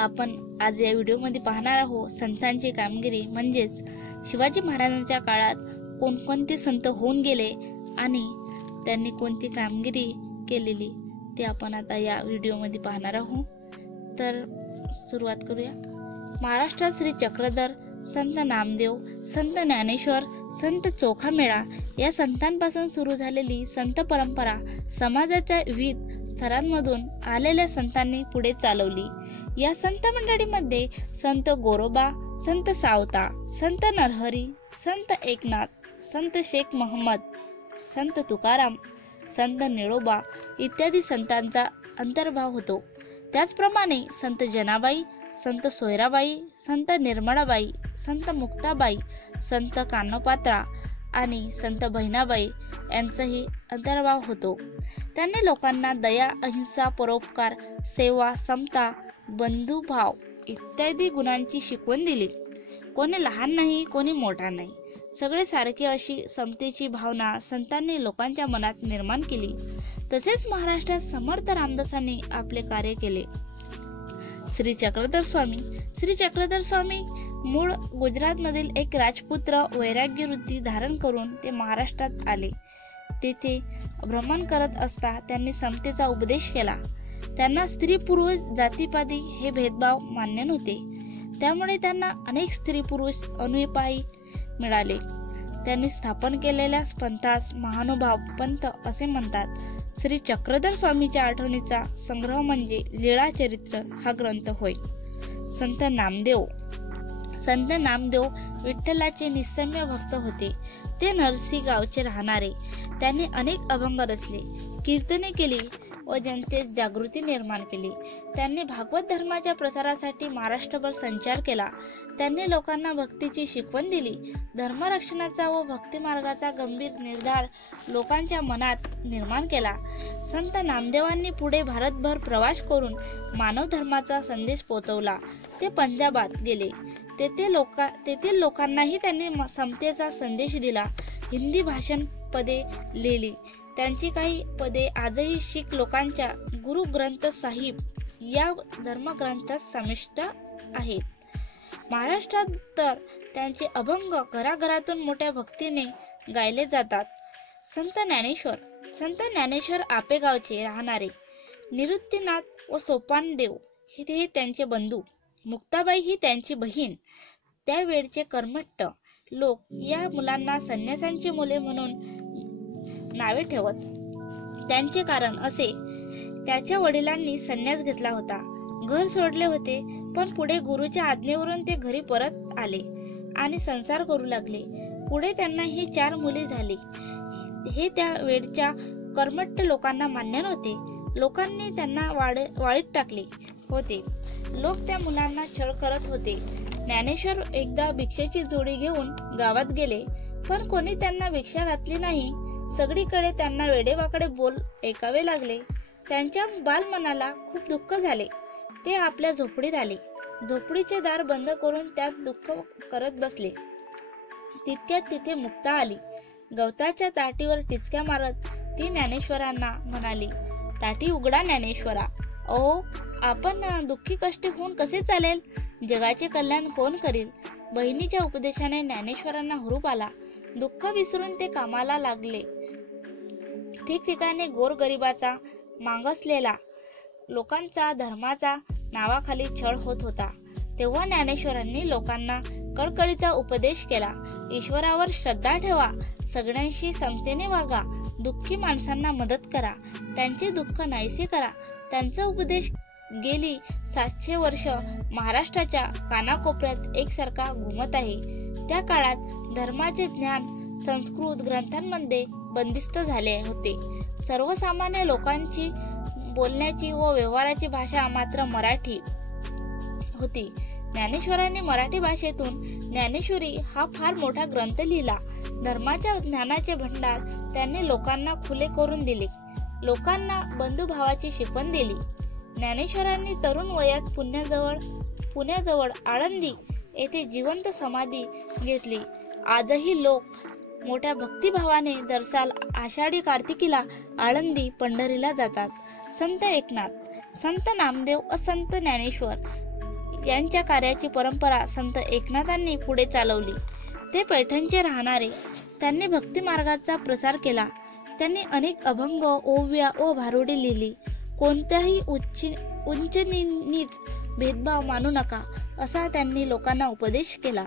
आपण आज या व्हिडिओमध्ये पाहणार आहोत संतांची कामगिरी, म्हणजेच शिवाजी महाराजांच्या काळात कोणकोणते संत होऊन गेले आणि त्यांनी कोणती कामगिरी केलेली ते आपण आता या व्हिडिओमध्ये पाहणार आहोत। तर सुरुवात करूया। महाराष्ट्रात श्री चक्रधर, संत नामदेव, संत ज्ञानेश्वर, संत चोखामेळा या संतांपासून सुरू झालेली संत परंपरा समाजाच्या विविध स्तरांमधून आलेल्या संतांनी पुढे चालवली। या संत मंडळीमध्ये संत गोरोबा, संत सावता, संत नरहरी, संत एकनाथ, संत शेख महम्मद, संत तुकाराम, संत निळोबा इत्यादी संतांचा अंतर्भाव होतो। त्याचप्रमाणे संत जनाबाई, संत सोयराबाई, संत निर्मळाबाई, संत मुक्ताबाई, संत कानोपात्रा आणि संत बहिणाबाई यांचाही अंतर्भाव होतो। त्यांनी लोकांना दया, अहिंसा, परोपकार, सेवा, समता, बंधुभाव इत्यादी गुणांची शिकवण दिली। कोणी लहान नाही, कोणी मोठा नाही, सगळे सारखे अशी समतेची भावना संतांनी लोकांच्या मनात निर्माण केली। तसेच महाराष्ट्रात समर्थ रामदासांनी आपले कार्य केले। श्री चक्रधर स्वामी मूळ गुजरातमधील एक राजपुत्र वैराग्य वृत्ती धारण करून ते महाराष्ट्रात आले। तेथे भ्रमण करत असता त्यांनी समतेचा उपदेश केला। त्यांना स्त्री पुरुष जातीपाती हे भेदभाव मान्य नव्हते, त्यामुळे त्यांना अनेक स्त्री पुरुष अनुयायी मिळाले। त्यांनी स्थापन केलेल्या पंथास महानुभाव पंथ असे म्हणतात। श्री चक्रधर स्वामीच्या आठवणीचा संग्रह म्हणजे लीळा चरित्र हा ग्रंथ होय। संत नामदेव विठ्ठलाचे निस्सम्य भक्त होते। ते नरसी गावचे राहणारे। त्यांनी अनेक अभंग रचले, कीर्तने केली व जनतेत जागृती निर्माण केली। त्यांनी भागवत धर्माच्या प्रसारासाठी महाराष्ट्रभर संचार केला। त्यांनी लोकांना भक्तीची शिकवण दिली। धर्मरक्षणाचा व भक्ती मार्गाचा गंभीर निर्धार लोकांच्या मनात निर्माण केला। संत नामदेवांनी पुढे भारतभर प्रवास करून मानव धर्माचा संदेश पोहोचवला। ते पंजाबात गेले, तेथील लोकांनाही त्यांनी समतेचा संदेश दिला। हिंदी भाषण पदे लिहिली। त्यांची काही पदे आजही शीख लोकांच्या गुरु ग्रंथ साहिब या धर्मग्रंथात समाविष्ट आहेत। महाराष्ट्रात तर त्यांचे अभंग घराघरातून मोठ्या भक्तीने गायले जातात। संत ज्ञानेश्वर आपेगावचे राहणारे। निवृत्तीनाथ व सोपानदेव हे त्यांचे बंधू। मुक्ताबाई ही त्यांची बहीण। त्यावेळचे कर्मठ लोक या मुलांना संन्यासांची मुले म्हणून नावे ठेवत। त्यांचे कारण असे, त्याच्या वडिलांनी संन्यास घेतला होता, घर सोडले होते, पण पुढे गुरुच्या आज्ञेवरून ते घरी परत आले आणि संसार करू लागले। पुढे त्यांना ही 4 मुली झाली। हे त्या वेळच्या कर्मठ लोकांना मान्य नव्हते। लोकांनी त्यांना वाळीत टाकले होते। लोक त्या मुलांना छळ करत होते। ज्ञानेश्वर एकदा भिक्षेची जोडी घेऊन गावात गेले, पण कोणी त्यांना भिक्षा घातली नाही। सगळीकडे त्यांना वेडेवाकडे बोल ऐकावे लागले। त्यांच्या बालमनाला खूप दुःख झाले। ते आपल्या झोपडीत आले। झोपडीचे दार बंद करून त्यात दुःख करत बसले। तितक्यात तिथे मुक्ता आली। गवताच्या ताटीवर टिचक्या मारत ती ज्ञानेश्वरांना म्हणाली, ताटी उघडा ज्ञानेश्वरा। अहो, आपण दुःखी कष्टी होऊन कसे चालेल? जगाचे कल्याण कोण करील? बहिणीच्या उपदेशाने ज्ञानेश्वरांना हुरूप आला। दुःख विसरून ते कामाला लागले। ठिकठिकाणी गोरगरिबाचा, मागासलेला लोकांचा धर्माच्या नावाखाली छळ होत होता। तेव्हा ज्ञानेश्वरांनी लोकांना कळकळीचा उपदेश केला। ईश्वरावर श्रद्धा ठेवा, सगळ्यांशी समतेने वागा, दुःखी माणसांना मदत करा, त्यांचे दुःख नाहीसे करा। त्यांचा उपदेश गेली 700 वर्ष महाराष्ट्राच्या कानाकोपऱ्यात एकसारखा घुमत आहे। त्या काळात धर्माचे ज्ञान संस्कृत ग्रंथांमध्ये बंदिस्त झाले होते। सर्वसामान्य लोकांची बोलण्याची व व्यवहाराची भाषा मात्र मराठी होती। ज्ञानेश्वरांनी मराठी भाषेतून ज्ञानेश्वरी हा फार मोठा ग्रंथ लिहिला। धर्माच्या ज्ञानाचे भंडार त्यांनी लोकांना खुले करून दिले। लोकांना बंधुभावाची शिकवण दिली। ज्ञानेश्वरांनी तरुण वयात पुण्याजवळ आळंदी येथे जिवंत समाधी घेतली। आजही लोक मोठ्या भक्तिभावाने दरसाल आषाढी कार्तिकीला आळंदी पंढरीला जातात। संत एकनाथ, संत नामदेव व संत ज्ञानेश्वर यांच्या कार्याची परंपरा संत एकनाथांनी पुढे चालवली. ते पैठणचे राहणारे. त्यांनी भक्ती मार्गाचा प्रसार केला. त्यांनी अनेक अभंग, ओव्या व भारुडे लिहिली. कोणत्याही उच्च नीच भेदभाव मानू नका असा त्यांनी लोकांना उपदेश केला.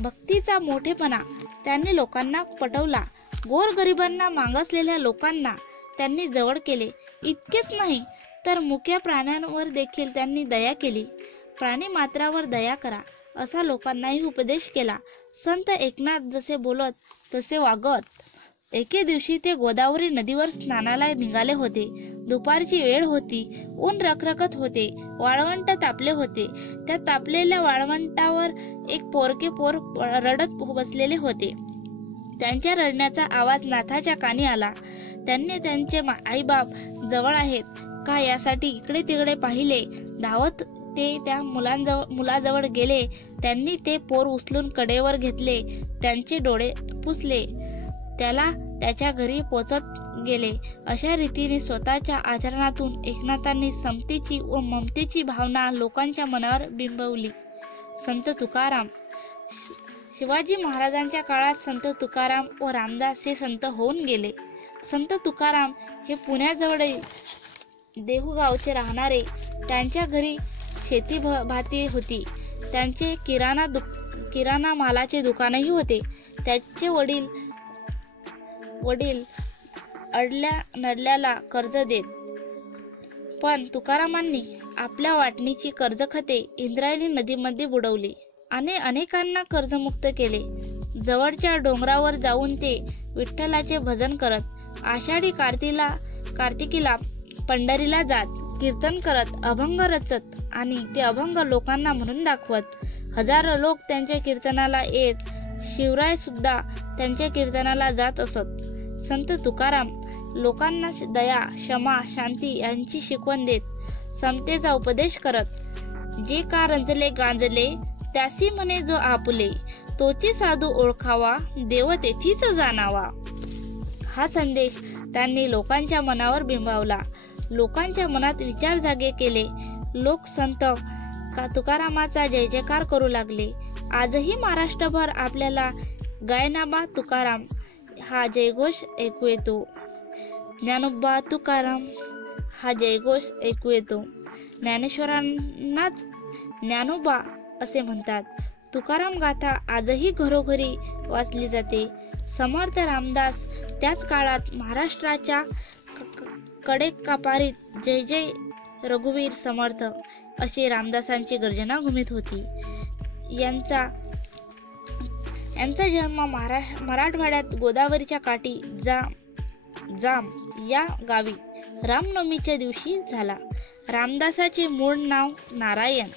भक्तीचा मोठेपणा त्यांनी लोकांना पटवला. गोरगरिबांना, मागासलेल्या लोकांना त्यांनी जवळ केले. इतकेच नाही तर मुक्या प्राण्यांवर देखील त्यांनी दया केली. प्राणी मात्रावर दया करा असा लोकांनाही उपदेश केला. संत एकनाथ जसे बोलत तसे वागत. एके दिवशी ते गोदावरी नदीवर स्नानाला निघाले होते. दुपारची वेळ होती. ऊन रखरखत होते. वाळवंट तापले होते. त्या तापलेल्या वाळवंटावर एक पोरके पोर रडत बसलेले होते. त्यांच्या रडण्याचा आवाज नाथाच्या कानी आला. त्यांनी त्यांचे आईबाप जवळ आहेत का यासाठी इकडे तिकडे पाहिले. धावत ते त्या मुलाजवळ गेले. त्यांनी ते पोर उचलून कडेवर घेतले. त्यांचे डोळे पुसले. त्याला त्याच्या घरी पोचत गेले. अशा रीतीने स्वतःच्या आचरणातून एकनाथांनी समतेची व ममतेची भावना लोकांच्या मनावर बिंबवली. संत तुकाराम. शिवाजी महाराजांच्या काळात संत तुकाराम व रामदास हे संत होऊन गेले. संत तुकाराम हे पुण्याजवळील देहू गावचे राहणारे. त्यांच्या घरी शेती भाती होती. त्यांचे किराणा मालाचे दुकानही होते. त्याचे वडील अडल्या नडल्याला कर्ज देत. पण तुकारामांनी आपल्या वाटणीची कर्जखते इंद्रायणी नदीमध्ये बुडवली आणि अनेकांना कर्जमुक्त केले. जवळच्या डोंगरावर जाऊन ते विठ्ठलाचे भजन करत, आषाढी कार्तिकीला पंढरीला जात, कीर्तन करत, अभंग रचत आणि ते अभंग लोकांना म्हणून दाखवत. हजारो लोक त्यांच्या कीर्तनाला येत. शिवराय सुद्धा त्यांच्या कीर्तनाला जात असत. संत तुकाराम लोकांना दया, क्षमा, शांती यांची शिकवण देत. समतेचा उपदेश करत. जे का रंजले गांजले त्यासी म्हणे जो आपुले, तोची साधू ओळखावा देव तेथीच जाणावा. हा संदेश त्यांनी लोकांच्या मनावर बिंबवला. लोकांच्या मनात विचार जागे केले. लोक संत तुकारामाचा जय जयकार करू लागले. आजही महाराष्ट्रभर आपल्याला गायनाबा तुकाराम हा जयघोष ऐकू येतो. ज्ञानोबा तुकाराम हा जयघोष ऐकू येतो. ज्ञानेश्वरांनाच ज्ञानोबा असे म्हणतात. तुकाराम गाथा आजही घरोघरी वाचली जाते. समर्थ रामदास त्याच काळात महाराष्ट्राच्या कडेकापारीत जय जय रघुवीर समर्थ अशी रामदासांची गर्जना घुमत होती. यांचा जन्म मराठवाड्यात गोदावरीच्या काठी जाम या गावी रामनवमीच्या दिवशी झाला. रामदासाचे मूळ नाव नारायण,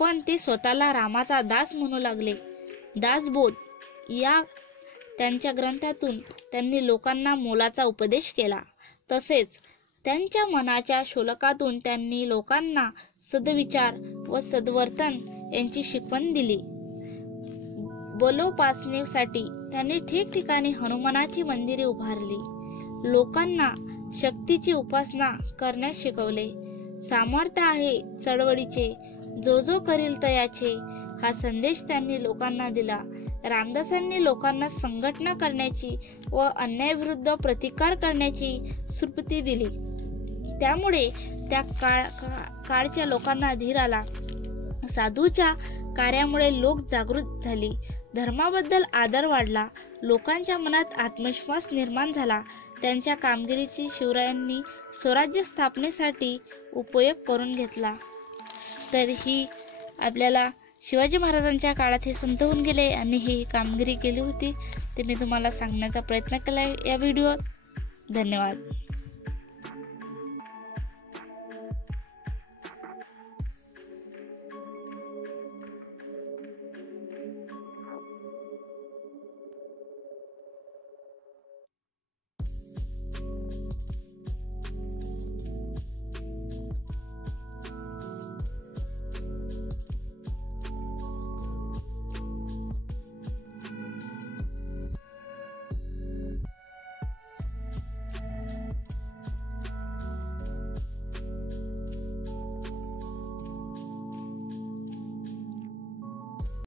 पण ते स्वतःला रामाचा दास म्हणू लागले. दासबोध या त्यांच्या ग्रंथातून त्यांनी लोकांना मोलाचा उपदेश केला. तसेच त्यांच्या मनाच्या शोलकातून त्यांनी लोकांना सद्विचार व सद्वर्तन यांची शिकवण दिली. बलोपासनेसाठी त्यांनी ठिकठिकाणी हनुमानाची मंदिरे उभारली. लोकांना शक्तीची उपासना करण्यास शिकवले. सामर्थ्य आहे चळवळीचे, जो जो करील तयाचे हा संदेश त्यांनी लोकांना दिला. रामदासांनी लोकांना संघटना करण्याची व अन्यायाविरुद्ध प्रतिकार करण्याची स्फूर्ती दिली. त्यामुळे त्या काळच्या लोकांना धीर आला. साधूच्या कार्यामुळे लोक जागृत झाली. धर्माबद्दल आदर वाढला. लोकांच्या मनात आत्मविश्वास निर्माण झाला. त्यांच्या कामगिरीची शिवरायांनी स्वराज्य स्थापनेसाठी उपयोग करून घेतला. तर ही आपल्याला शिवाजी महाराजांच्या काळात हे संत होऊन गेले आणि ही कामगिरी केली होती ते मी तुम्हाला सांगण्याचा प्रयत्न केला या व्हिडिओत. धन्यवाद.